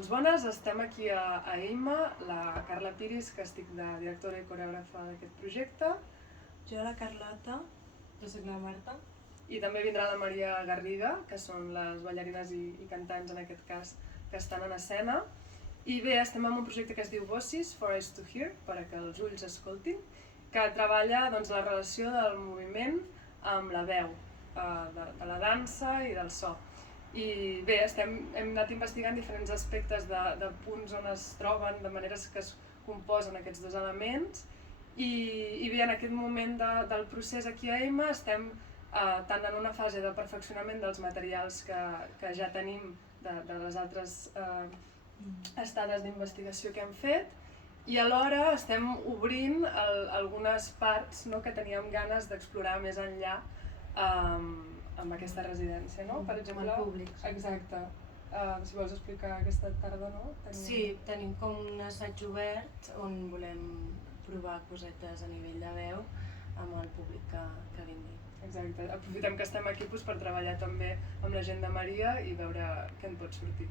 Doncs bones, estem aquí a EIMA, la Carla Piris, que estic de directora i coreògrafa d'aquest projecte. Jo, la Carlota. Jo soc la Marta. I també vindrà la Maria Garriga, que són les ballarines i cantants, en aquest cas, que estan en escena. I bé, estem en un projecte que es diu Voices for Eyes to Hear, perquè els ulls escoltin, que treballa doncs, la relació del moviment amb la veu, de la dansa i del so. I bé, hem anat investigant diferents aspectes de punts on es troben, de maneres que es composen aquests dos elements. I bé, en aquest moment del procés aquí a EIMA estem tant en una fase de perfeccionament dels materials que ja tenim de les altres estades d'investigació que hem fet, i alhora estem obrint algunes parts que teníem ganes d'explorar més enllà amb aquesta residència, no? Per exemple, amb el públic. Exacte. Si vols explicar aquesta tarda, no? Sí, tenim com un assaig obert on volem provar cosetes a nivell de veu amb el públic que vingui. Exacte. Aprofitem que estem aquí per treballar també amb la gent de Maria i veure què en pot sortir.